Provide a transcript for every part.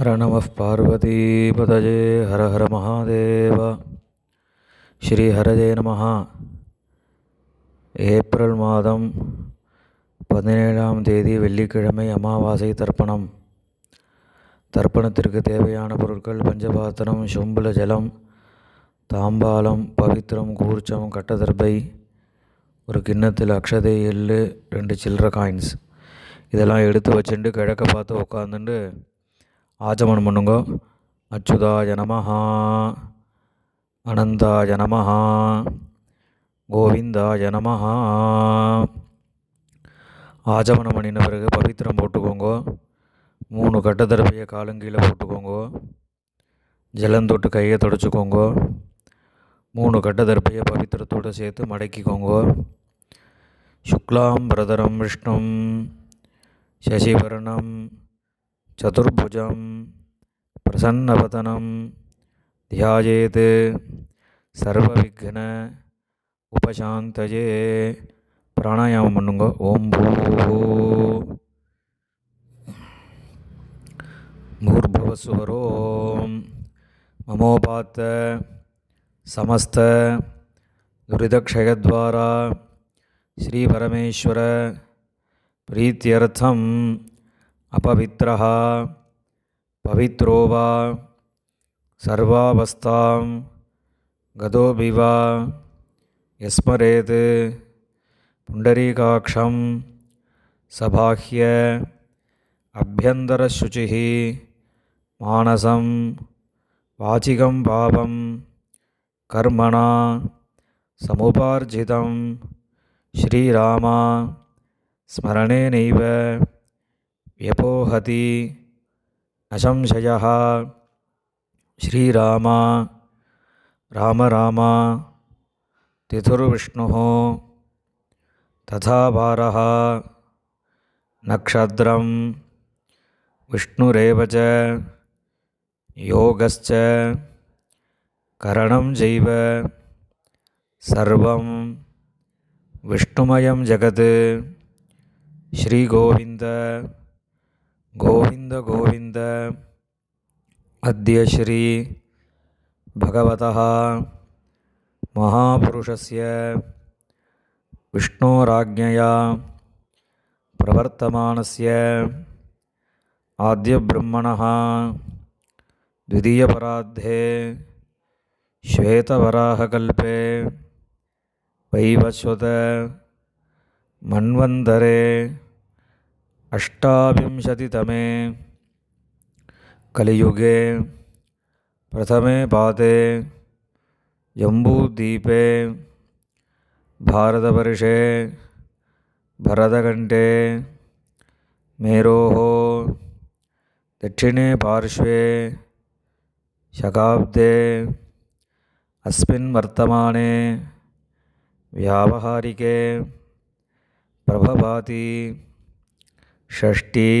ஹர நம பார்வதிபதஜே ஹர ஹர மகாதேவ. ஸ்ரீ ஹரஜே நம. ஏப்ரல் மாதம் 17ஆம் தேதி வெள்ளிக்கிழமை, அமாவாசை தர்ப்பணம். தர்ப்பணத்திற்கு தேவையான பொருட்கள்: பஞ்சபாத்திரம், சொம்புல ஜலம், தாம்பாலம், பவித்திரம், கூர்ச்சம், கட்டதர்பை, ஒரு கிண்ணத்தில் அக்ஷதை, எள்ளு, 2 சில்லற காயின்ஸ். இதெல்லாம் எடுத்து வச்சுட்டு கிழக்க பார்த்து உட்காந்துட்டு ஆச்சமனம் பண்ணுங்க. அச்சுதாய நமஹா, அனந்தாய நமஹா, கோவிந்தாய நமஹா. ஆச்சமனம் பண்ணின பிறகு பவித்திரம் போட்டுக்கோங்க. 3 கட்டதர்பையை காலங்கீழே போட்டுக்கோங்க. ஜலந்தொட்டு கையை தொடச்சிக்கோங்க. 3 கட்டதர்பையை பவித்திரத்தோடு சேர்த்து மடக்கிக்கோங்க. சுக்லாம் பிரதரம் விஷ்ணும் சசிவர்ணம் சதுர்புஜம் பிரசன்னவதனம் தியாயேத் சர்வவிக்ன உபசாந்தயே. பிராணாயாமம் பண்ணுங்க. ஓம் பூர்புவஸ்வரோம் மமோபாத்த சமஸ்த துரிதக்ஷயத்வாரா ஸ்ரீ பரமேஸ்வர பிரீத்யர்த்தம் அபவித்ரஹ பவித்ரோ வா சர்வாவஸ்தாம் கதோபி வா யஸ்மரேத் புண்டரீகாக்ஷம் சபாஹ்ய அப்யந்தரசுச்சிः மானசம் வாசிகம் பாவம் கர்மணா சமுபார்ஜிதம் ஸ்ரீராமா ஸ்மரணேனைவ வ்யபோஹதி நசம்சயः. ஸ்ரீராமா ராம ராமா திதுர்விஷ்ணுः ததா பாரः நக்ஷத்ரம் விஷ்ணுரேவ ச யோகஸ்ச கரணம் ஜைவ சர்வம் விஷ்ணுமயம் ஜகத். ஸ்ரீகோவிந்த கோவிந்த கோவிந்த. அத்ய ஸ்ரீ பகவதः மகாபுருஷஸ்ய விஷ்ணோராஜ்ஞயா பிரவர்த்தமானஸ்ய ஆத்யப்ரம்மணः द्वितीयपरार्धे श्वेतवराहकल्पे वैवस्वत मन्वन्तरे 28तमे कलियुगे प्रथमे पादे जम्बूद्वीपे भारतवर्षे भरतखण्डे मेरोः दक्षिणे पार्श्वे शकाब्दे अस्मिन् वर्तमाने व्यावहारिके प्रभभाति षष्ठी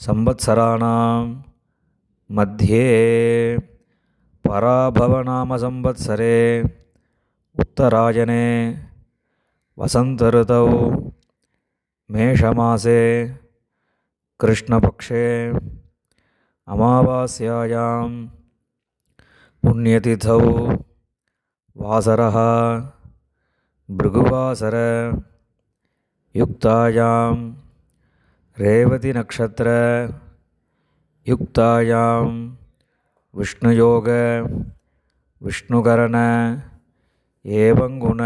संवत्सराणां मध्ये पराभवनामसंवत्सरे उत्तरायणे वसन्तऋतौ मेषमासे कृष्णपक्षे अमावास्यायां पुण्यतिथौ वासरः भृगुवासर युक्तायां रेवती नक्षत्र युक्तायां विष्णुयोग विष्णुकरण एवं गुण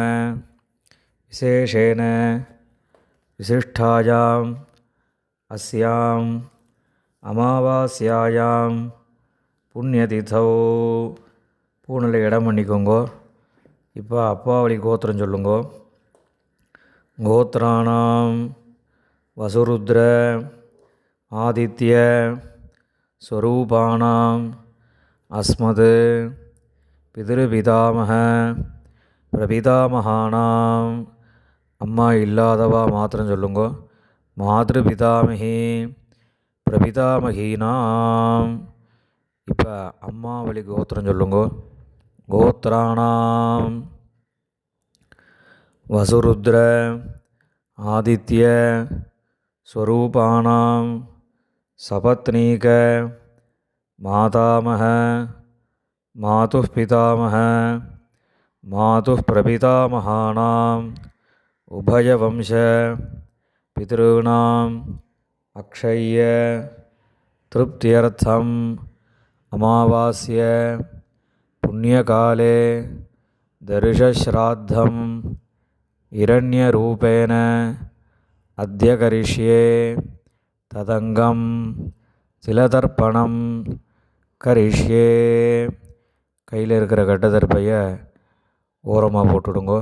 विशेषेण विशिष्टायां अस्यां अमावास्यायां पुण्यतिथौ. பூனில் இடம் பண்ணிக்கோங்க. இப்போ அப்பாவளி கோத்திரம் சொல்லுங்க. கோத்ராணாம் வசுருத்ர ஆதித்ய ஸ்வரூபாணாம் அஸ்மத் பிதிருபிதாமக பிரபிதாமகானாம். அம்மா இல்லாதவா மாத்திரம் சொல்லுங்க. மாத்ருபிதாமகி பிரபிதாமகீனாம். இப்போ அம்மாவளி கோத்திரம் சொல்லுங்க. கோத்ராணாம் வசுருத்ர ஆதித்ய ஸ்வரூபாணாம் சபத்னீக मातामह मातुः पितामह मातुः प्रपितामहानाम् उभयवंश पितॄणाम् अक्षय्य तृप्त्यर्थम् अमावास्य पुण्यकाले दर्शश्राद्धं हिरण्यरूपेण अद्य करिष्ये तदङ्गं तिलतर्पणं கரிஷ்யே. கையில் இருக்கிற கட்டதர்பையை ஓரமாக போட்டுடுங்கோ.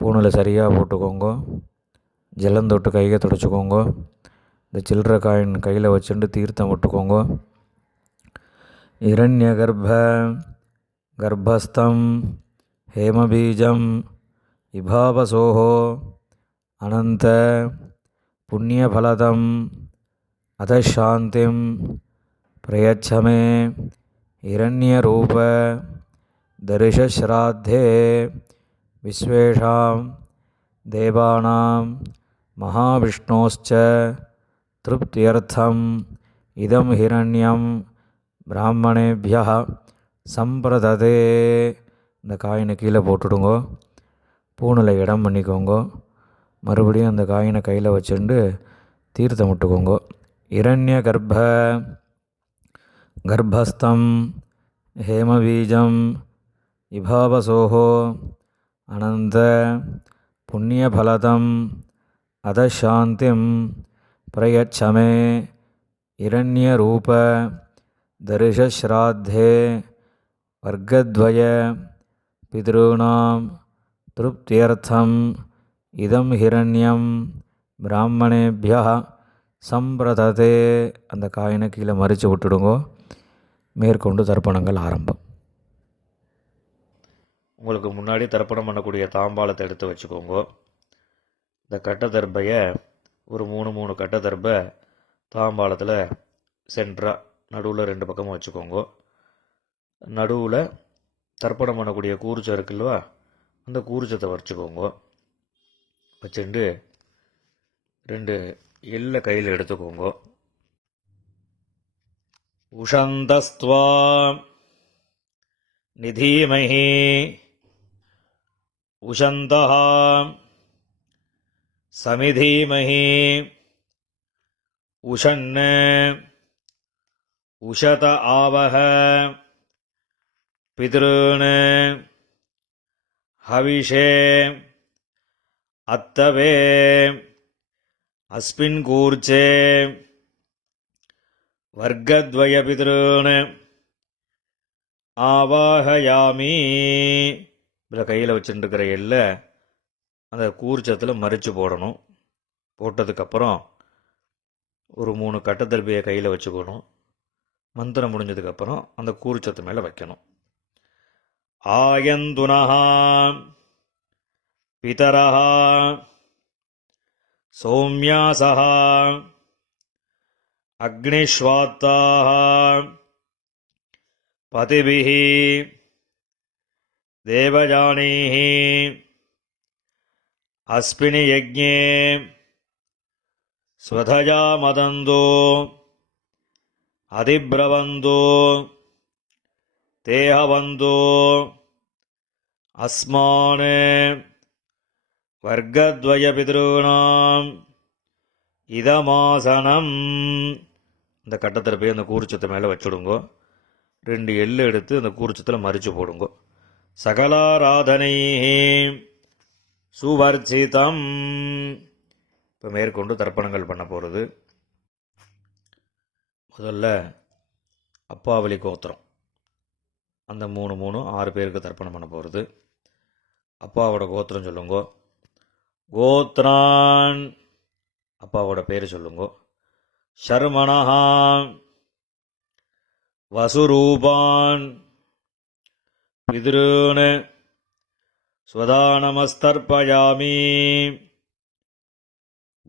பூணில் சரியாக போட்டுக்கோங்க. ஜலம் தொட்டு கையை துடைச்சிக்கோங்க. இந்த சில்லற காயின் கையில் வச்சுட்டு தீர்த்தம் விட்டுக்கோங்க. இரண்ய கர்ப்பஸ்தம் ஹேமபீஜம் இபாவசோஹோ அனந்த புண்ணியபலதம் அதசாந்திம் பிரயச்சமே இரண்யரூப தரிசஸ்ராத்தே விஸ்வேஷாம் தேவானாம் மகாவிஷ்ணோஸ்ச திருப்தியர்த்தம் இதம் ஹிரண்யம் பிராமணேபியா சம்பிரததே. இந்த காயினை கீழே போட்டுடுங்கோ. பூணில் இடம் பண்ணிக்கோங்க. மறுபடியும் அந்த காயினை கையில் வச்சுட்டு தீர்த்தம் விட்டுக்கோங்க. இரண்ய கர்ப்பஸ்தம் ஹேமபீஜம் இபாவசோஹோ அனந்த புண்ணியபலதம் அதசாந்திம் பிரயச்சமே இரண்யரூப தரிசஸ்ராத்தே வர்க்கத்வய பிதॄணாம் திருப்தியர்த்தம் இதம் ஹிரண்யம் பிராமணேபியா சம்பிரததே. அந்த காயினை கீழே மறித்து விட்டுடுங்கோ. மேற்கொண்டு தர்ப்பணங்கள் ஆரம்பம். உங்களுக்கு முன்னாடி தர்ப்பணம் பண்ணக்கூடிய தாம்பாளத்தை எடுத்து வச்சுக்கோங்க. இந்த கட்டதர்பையை ஒரு 3 கட்டதர்பை தாம்பாளத்தில் சென்டராக நடுவில் 2 பக்கமும் வச்சுக்கோங்க. நடுவில் தர்ப்பணம் பண்ணக்கூடிய கூர்ச்சம் இருக்குல்வா, அந்த கூர்ச்சத்தை வச்சுக்கோங்க. வச்சுட்டு 2 எல்லை கையில் எடுத்துக்கோங்க. உஷந்தஸ்த்வா நிதீமஹி உஷந்தஹ சமிதீமஹி உஷன்ன உஷத ஆவஹ பித்ருன் ஹவிஷே அத்தவே அஸ்மின் கூர்ச்சே வர்க்கத்வய பித்ருன் ஆவாஹயாமி. இதில் கையில் வச்சுட்டுருக்கிற எல்லை அந்த கூர்ச்சத்தில் மறித்து போடணும். போட்டதுக்கப்புறம் ஒரு 3 கட்டதர்பையை கையில் வச்சுக்கணும். மந்திரம் முடிஞ்சதுக்கப்புறம் அந்த கூர்ச்சத்து மேலே வைக்கணும். ஆயந்துனஹா பிதரஹா சௌமியாசஹ அக்னிஷ்வாத்தாஹ பதிபிஹி தேவஜானீஹி அஸ்மினி யஜ்ஞே ஸ்வதயா மதந்தோ அதிப்ரவந்தோ தேஹவந்தோ அஸ்மான் வர்க்கத்வய பித்ருணாம் இதமாசனம். இந்த கட்டத்தில் போய் அந்த கூர்ச்சத்தை மேலே வச்சுடுங்கோ. 2 எள்ளு எடுத்து அந்த கூர்ச்சத்தில் மறித்து போடுங்கோ. சகலாராதனை சுவர்ச்சிதம். இப்போ மேற்கொண்டு தர்ப்பணங்கள் பண்ண போகிறது. முதல்ல அப்பாவளி கோத்திரம், அந்த 6 பேருக்கு தர்ப்பணம் பண்ண போகிறது. அப்பாவோட கோத்திரம் சொல்லுங்கோ. கோத்ரான், அப்பாவோட பேர் சொல்லுங்கோ. ஷர்மணஹா வசுரூபான் பித்ருன் ஸ்வதானமஸ்தர்ப்பயாமி.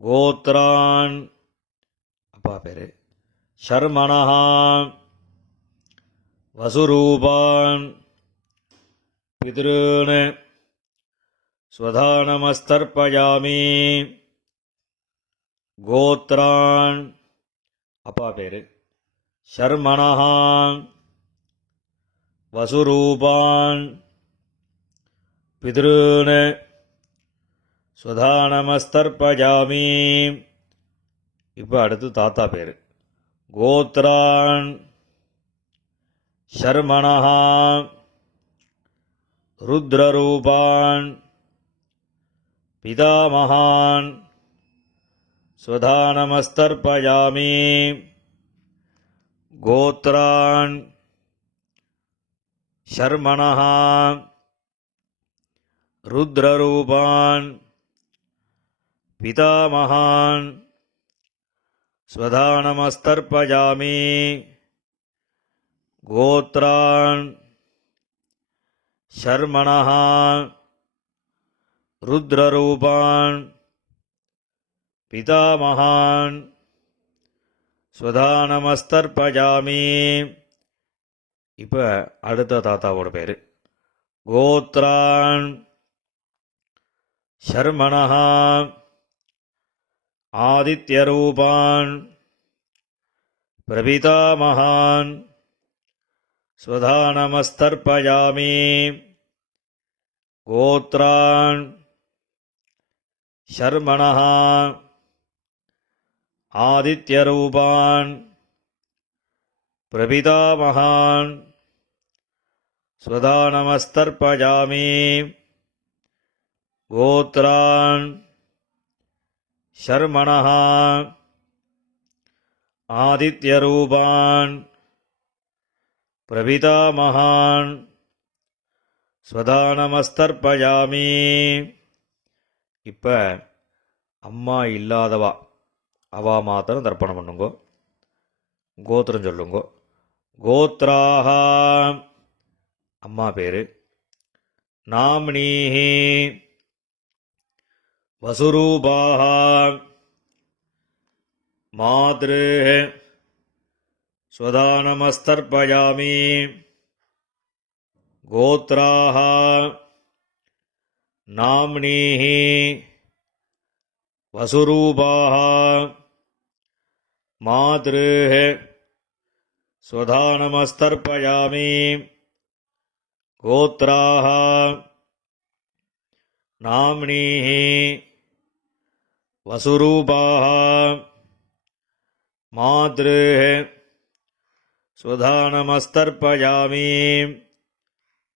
கோத்ரான், அப்பா பேர் ஷர்மணஹா வசுரூபான் பித்ருன் ஸ்வதானமஸ்தர்ப்பயாமி. கோத்ரான், அப்பா பேர் शर्मणः वसुरूपान् पितॄन् स्वधानमस्तर्पयामि. இப்போ அடுத்து தாத்தா பேர். கோத்ரான் शर्मणः रुद्ररूपान् पितामहान् स्वधानमस्तर्पयामि. गोत्रान् शर्मणः रुद्ररूपान् पितामहान् स्वधानमस्तर्पयामि. गोत्रान् शर्मणः रुद्ररूपान् पितामहान् स्वधानमस्तर्पयामि. இப்போ அடுத்த தாத்தாவோட பேர். கோத்ரான் शर्मणः आदित्यरूपान् प्रपितामहान् स्वधानमस्तर्पयामि. गोत्रान् शर्मणः आदित्यरूपान् प्रपितामहान् स्वधानमस्तर्पयामि. गोत्रान् शर्मणः आदित्यरूपान् प्रपितामहान् स्वधानमस्तर्पयामि. இப்போ அம்மா இல்லாதவா அவா மாத்திரம் தர்ப்பணம் பண்ணுங்கோ. கோத்திரம் சொல்லுங்கோ. கோத்ராஹ அம்மா பேர். நாம்னீஹி வசுரூபாஹ மாத்ருஹ स्वधानमस्तर्पयामि. गोत्राः नाम्नीः वसुरूपाः मातृः स्वधानमस्तर्पयामि. गोत्राः नाम्नीः वसुरूपाः मातृः स्वधानमस्तर्पयामि.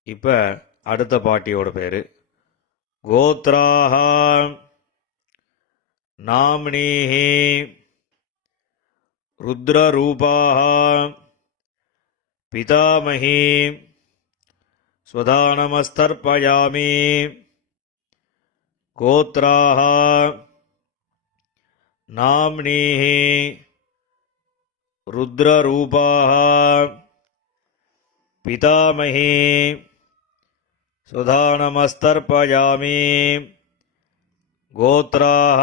இப்போ அடுத்த பாட்டியோட பேர். கோத்ராஹ நாம்னீஹ ருத்ரரூபாஹ பிதாமஹி स्वधानमस्तर्पयामि. गोत्राः नाम्नीः रुद्ररूपाः पितामही स्वधानमस्तर्पयामि. गोत्राः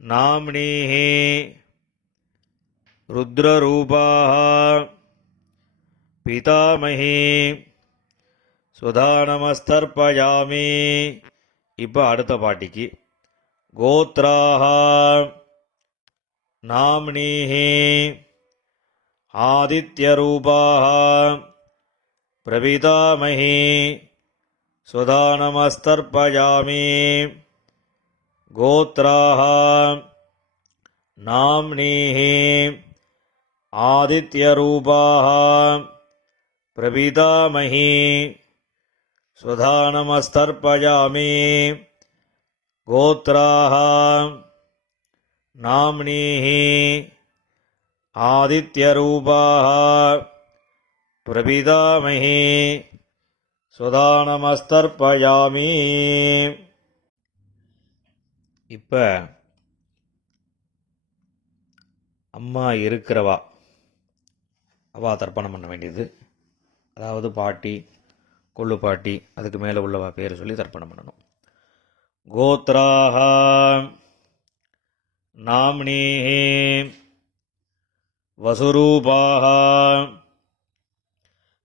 नाम्नीः रुद्ररूपाः पितामही स्वधानमस्तर्पयामि. இப்போ அடுத்த பாட்டிக்கு. கோத்ராஹ नाम्नीः आदित्यरूपाः प्रपितामही स्वधानमस्तर्पयामि. गोत्राः नाम्नीः आदित्यरूपाः प्रपितामही स्वधानमस्तर्पयामि. गोत्राः नाम्नीः आदित्यरूपाः प्रपितामही स्वधानमस्तर्पयामि. இப்போ அம்மா இருக்கிறவா அவா தர்ப்பணம் பண்ண வேண்டியது. அதாவது பாட்டி, கொள்ளு பாட்டி, அதுக்கு மேலே உள்ளவா பேர் சொல்லி தர்ப்பணம் பண்ணணும். கோத்ராஹ நாம்னீஹ வசுரூபாஹ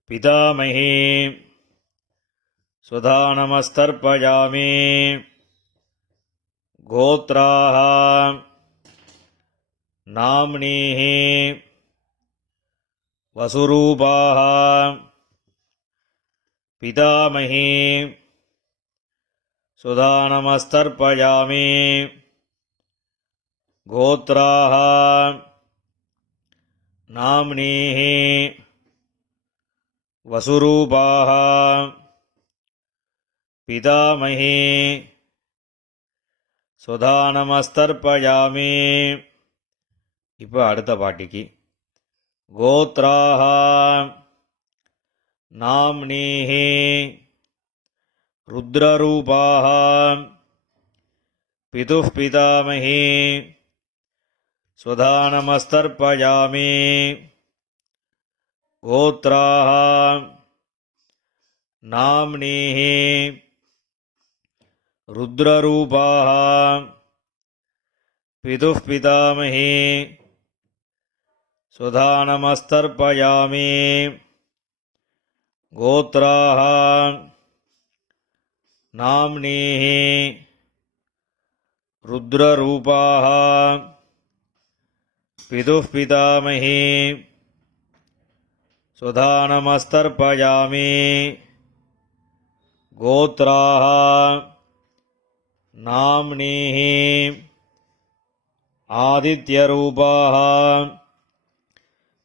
பிதாமஹி स्वधानमस्तर्पयामि. गोत्राः नाम्नीः வசுரூபாः பிதாமகி சுதாநமஸ்தர்ப்பயாமி கோத்ராः நாம்னீः வசுரூபாः பிதாமகி சுதாநமஸ்தர்ப்பயாமி. இப்போ அடுத்த பாட்டிக்கு கோத்ராः நாம்னீः ருத்ரரூபாः பிதுः பிதாமகி சுதாநமஸ்தர்ப்பயாமி கோத்ராः நாம்னீः ருத்ரரூபாः பிதுः பிதாமகி சுதாநமஸ்தர்ப்பயாமி கோத்ராः நாம்னீः ருத்ரரூபாः பிதுः பிதாமகி சுதாநமஸ்தர்ப்பயாமி கோத்ராः நாம்னீः ஆதித்யரூபாः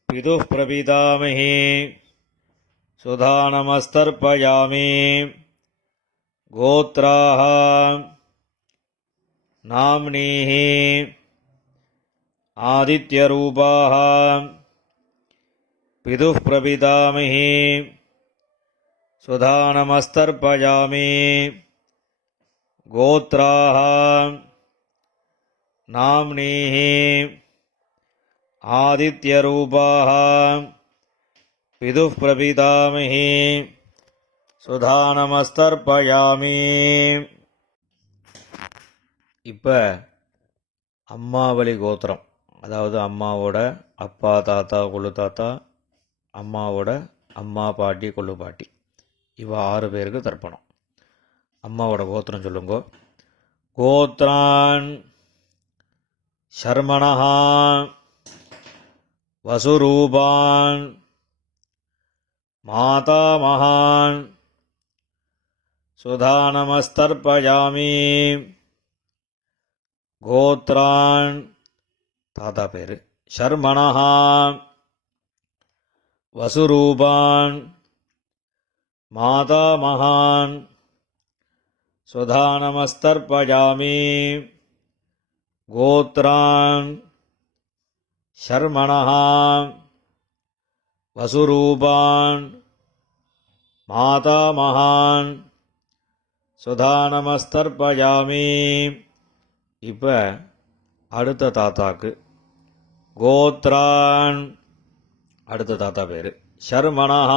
பிதுः பிரபிதாமகி சுதாநமஸ்தர்ப்பயாமி கோத்ராः நாம்னீः ஆதித்யரூபாः பிதுः பிரபிதாமகி சுதாநமஸ்தர்ப்பயாமி கோத்ராः நாம்னீः ஆதித்யரூபாः பிதுः பிரபிதாமகி சுதாநமஸ்தர்ப்பயாமி. இப்போ அம்மாவளி கோத்திரம், அதாவது அம்மாவோட அப்பா தாத்தா கொள்ளு தாத்தா, அம்மாவோட அம்மா பாட்டி கொள்ளு பாட்டி, இவ 6 பேருக்கு தர்ப்பணம். அம்மாவோட கோத்திரம் சொல்லுங்க. கோத்ரான் சர்மணः வசுரூபான் மாதாமகான் சுதாநமஸ்தர்ப்பயாமி கோத்ரான் தாத்தா பேரு சர்மணः வசுரூபான் மாதாமகான் சுதாநமஸ்தர்ப்பயாமி கோத்ரான் சர்மணः வசுரூபான் மாதாமகான் சுதாநமஸ்தர்ப்பயாமி. இப்போ அடுத்த தாத்தாக்கு கோத்ரான், அடுத்த தாத்தா பேர் சர்மணः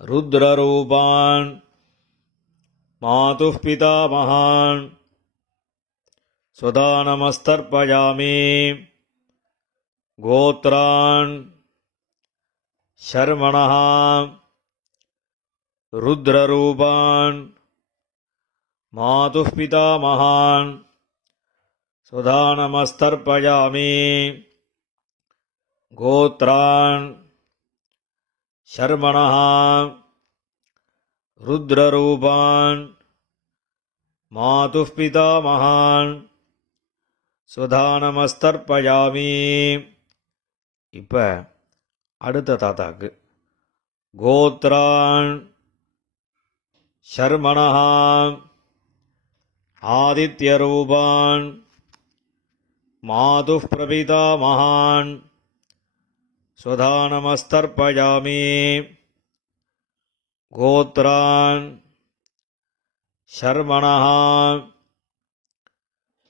ருத்ரரூபான் மாதுः பிதாமகான் சுதாநமஸ்தர்ப்பயாமி கோத்ரான் சர்மணः ருத்ரரூபான் மாதுः பிதாமகான் சுதாநமஸ்தர்ப்பயாமி கோத்ரான் சர்மணः ருத்ரரூபான் மாதுः பிதாமகான் சுதாநமஸ்தர்ப்பயாமி. இப்போ அடுத்த தாத்தாக்கு கோத்ரான் சர்மணः ஆதித்யரூபான் மாதுः பிரபிதாமகான் சுதாநமஸ்தர்ப்பயாமி கோத்ரான் சர்மணः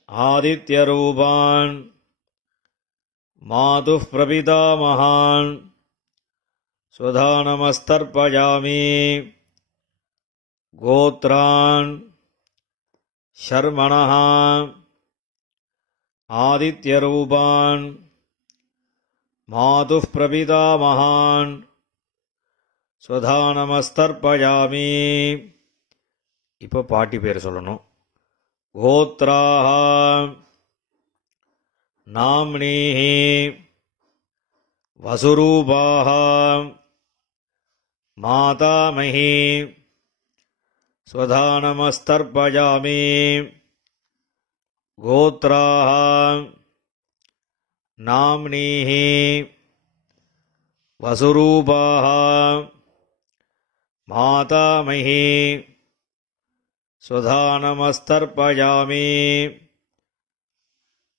ஆதித்யரூபான் மாதுः பிரபிதாமகான் சுதாநமஸ்தர்ப்பயாமி கோத்ரான் சர்மணः ஆதித்யரூபான் மாதுः பிரபிதாமகான் சுதாநமஸ்தர்ப்பயாமி. இப்போ பாட்டி பேர் சொல்லணும். கோத்ராः நாம்னீः வசுரூபாः மாதாமஹி ஸ்வதானமஸ்தர்ப்பயாமி கோத்ராः நாம்னீः வசுரூபாः மாதாமஹி ஸ்வதானமஸ்தர்ப்பயாமி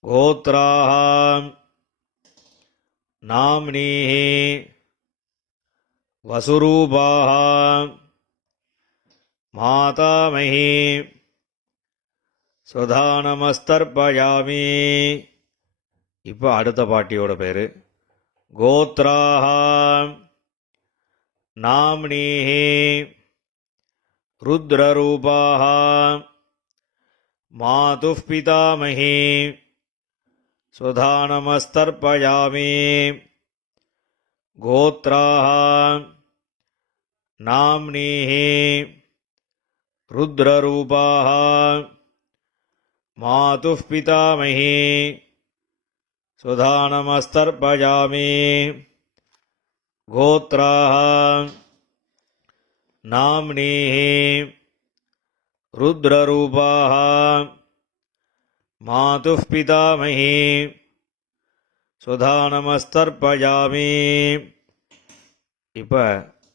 கோத்ராः நாம்னீः வசுரூபாः மாதாமஹி ஸ்வதானமஸ்தர்ப்பயாமி. இப்போ அடுத்த பாட்டியோட பேர் கோத்ராः நாம்னீः ருத்ரரூபாः மாதுः பிதாமஹி ஸ்வதானமஸ்தர்ப்பயாமி கோத்ராः நாம்னீः ருத்ரரூபாः மாதுः பிதாமஹி ஸ்வதானமஸ்தர்ப்பயாமி கோத்ராः நாம்னீः ருத்ரரூபாः மாதுः பிதாமஹி ஸ்வதானமஸ்தர்ப்பயாமி. இப்போ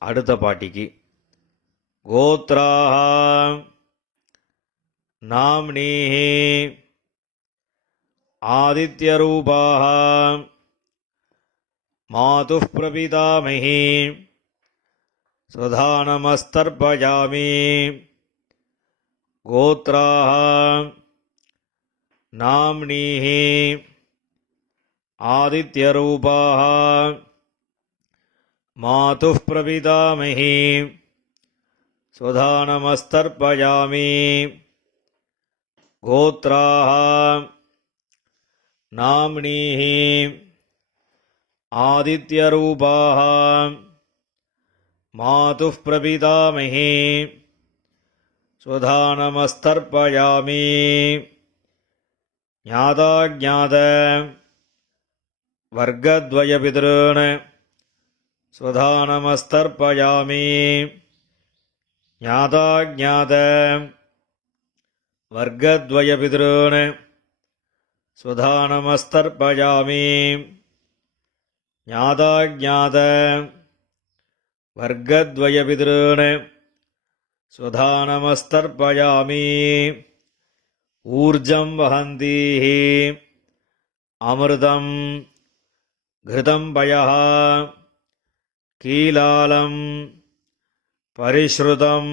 அடுத்த பாட்டிக்கு கோத்ராः நாம்னீः ஆதித்யரூபாः மாதுः பிரபிதாமஹி ஸ்வதானமஸ்தர்ப்பயாமி கோத்ராः நாம்னீः ஆதித்யரூபாः மாதுः பிரபிதாமஹி ஸ்வதானமஸ்தர்ப்பயாமி கோத்ராः நாம்னீः ஆதித்யரூபாः மாதுः பிரபிதாமஹி ஸ்வதானமஸ்தர்ப்பயாமி. ஞாதாஜ்ஞாத வர்க்கத்வயபிதॄன் ஸ்வதானமஸ்தர்ப்பயாமி ஞாதாஜ்ஞாத வர்க்கத்வயபிதॄன் ஸ்வதானமஸ்தர்ப்பயாமி ஞாதாஜ்ஞாத வர்க்கத்வயபிதॄன் ஸ்வதானமஸ்தர்ப்பயாமி. ஊர்ஜம் வஹந்தீः அமிர்தம் घृतं पयः कीलालं परिश्रुतं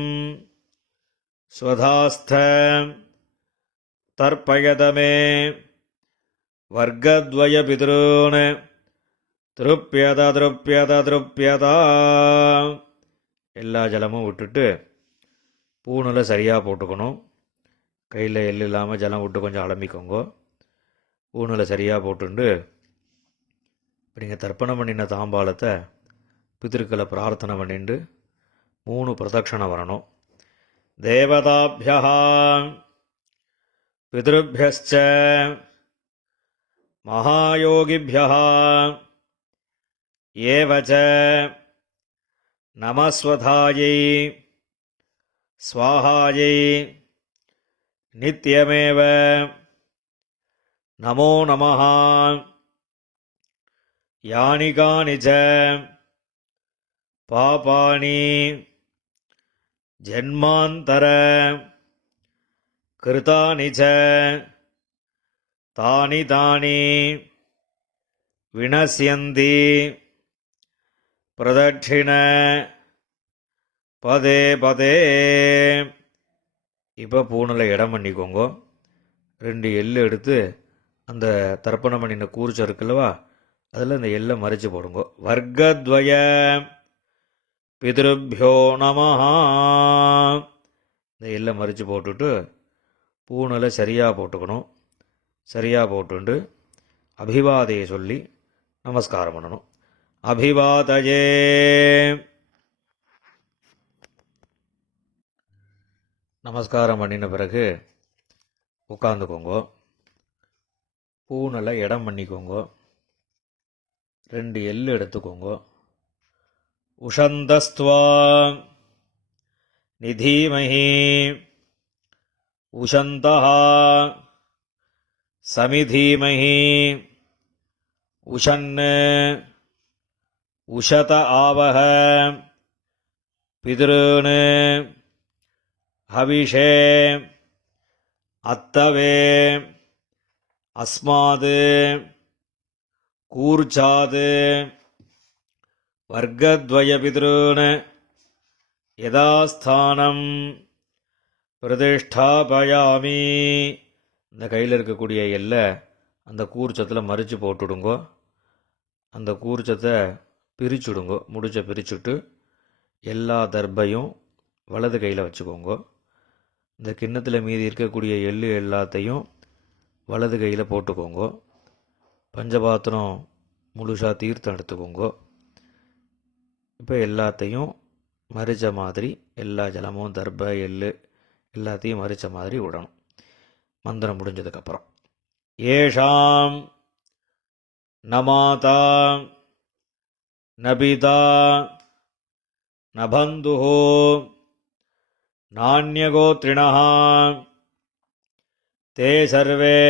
स्वधास्थ तर्पयत मे वर्गद्वयपितॄन् திருப்பியத திருப்பியத திருப்பியதா. எல்லா ஜலமும் விட்டுட்டு பூணில் சரியாக போட்டுக்கணும். கையில் எள் இல்லாமல் ஜலம் விட்டு கொஞ்சம் அலம்பிக்கோங்க. பூணில் சரியாக போட்டுண்டு இப்போ நீங்கள் தர்ப்பணம் பண்ணின தாம்பாளத்தை பித்திருக்களை பிரார்த்தனை பண்ணிட்டு 3 பிரதட்சணம் வரணும். தேவதாபியா பிதృभ्यश्च மகாயோகிபியா ஏவச நமஸ்வதாயை ஸ்வாஹாயை நித்யமேவ நமோ நமः. யானி கானி ச பாபானி ஜன்மாந்தர கிருதானி ச தானி தானி வினஸ்யந்தி பிரதட்சிண பதே பதே. இப்போ பூணில் இடம் பண்ணிக்கோங்க. 2 எள்ளு எடுத்து அந்த தர்ப்பணம் பண்ணின கூர்ச்சம் இருக்குல்லவா, அதில் இந்த எல்லை மறைச்சு போடுங்க. வர்க்கத்வய பிதృभ्यो நமஹ. இந்த எல்லை மறைச்சு போட்டுட்டு பூணில் சரியாக போட்டுக்கணும். சரியாக போட்டுண்டு அபிவாதையை சொல்லி நமஸ்காரம் பண்ணணும். அபிவாதயே. நமஸ்காரம் பண்ணின பிறகு உட்காந்துக்கோங்க. பூணில் இடம் பண்ணிக்கோங்க. 2 எள்ளு எடுத்துக்கோங்க. உஷந்தஸ்துவா நிதீமஹி உஷந்தஹா சமிதீமஹி உஷன்னு உஷத ஆவஹ பித்ருன் ஹவிஷே அத்தவே அஸ்மாத் கூர்ச்சாத் வர்க்கத்வய பித்ருன் யதாஸ்தானம் பிரதிஷ்டாபயாமி. இந்த கையில் இருக்கக்கூடிய எல்லை அந்த கூர்ச்சத்தில் மறித்து போட்டுடுங்கோ. அந்த கூர்ச்சத்தை பிரிச்சுடுங்கோ. முடிச்ச பிரிச்சுட்டு எல்லா தர்பையும் வலது கையில் வச்சுக்கோங்க. இந்த கிண்ணத்தில் மீதி இருக்கக்கூடிய எள்ளு எல்லாத்தையும் வலது கையில் போட்டுக்கோங்க. பஞ்சபாத்திரம் முழுசாக தீர்த்தம் எடுத்துக்கோங்க. இப்போ எல்லாத்தையும் மறிச்ச மாதிரி எல்லா ஜலமும் தர்பை எள்ளு எல்லாத்தையும் மறிச்ச மாதிரி விடணும். மந்திரம் முடிஞ்சதுக்கப்புறம் ஏஷாம் நமாதா நபிதா நபந்துஹோ நான்யகோத்ரிணः தே சர்வே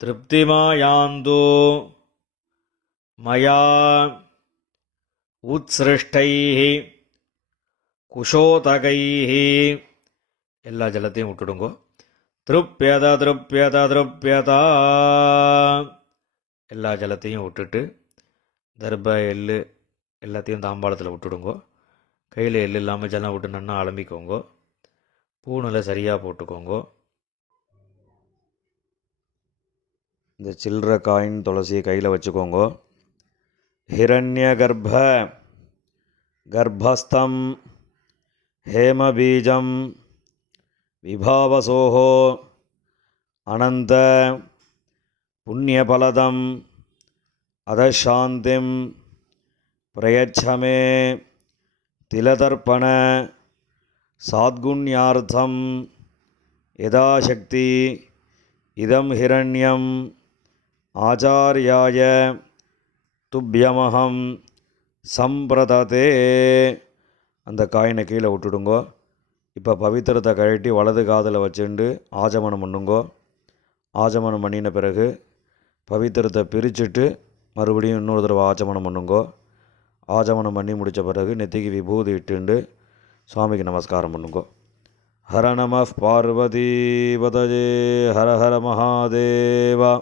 திருப்திமாயாந்து மயா உத்ஸ்ருஷ்டைः குஷோதகைः. எல்லா ஜலத்தையும் விட்டுடுங்கோ. திருப்யத திருப்யத திருப்யதா. எல்லா ஜலத்தையும் விட்டுட்டு தர்ப எள்ளு எல்லாத்தையும் தாம்பாளத்தில் விட்டுடுங்கோ. கையில் எள்ளு இல்லாமல் ஜலம் விட்டு நன்னா அலம்பிக்கோங்கோ. பூணில் சரியாக போட்டுக்கோங்கோ. இந்த சில்லற காயின் துளசியை கையில் வச்சுக்கோங்கோ. ஹிரண்ய கர்ப்ப கர்ப்பஸ்தம் ஹேமபீஜம் விபாவசோஹோ அனந்த புண்ணியபலதம் அதசாந்திம் பிரயச்சமே திலதர்ப்பண சாத்குண்யார்த்தம் யதாசக்தி இதம் ஹிரண்யம் ஆச்சார்யாய துப்யமஹம் சம்பிரததே. அந்த காயினை கீழே விட்டுடுங்கோ. இப்போ பவித்திரத்தை கழட்டி வலது காதில் வச்சுண்டு ஆஜமனம் பண்ணுங்கோ. ஆஜமனம் பண்ணின பிறகு பவித்திரத்தை பிரிச்சுட்டு மறுபடியும் இன்னொரு தடவை ஆஜமனம் பண்ணுங்கோ. ஆஜமனம் பண்ணி முடித்த பிறகு நெத்திக்கு விபூதி இட்டுண்டு சுவாமிக்கு நமஸ்காரம் பண்ணுங்கோ. ஹர நம பார்வதி பதஜே ஹர ஹர மகாதேவா.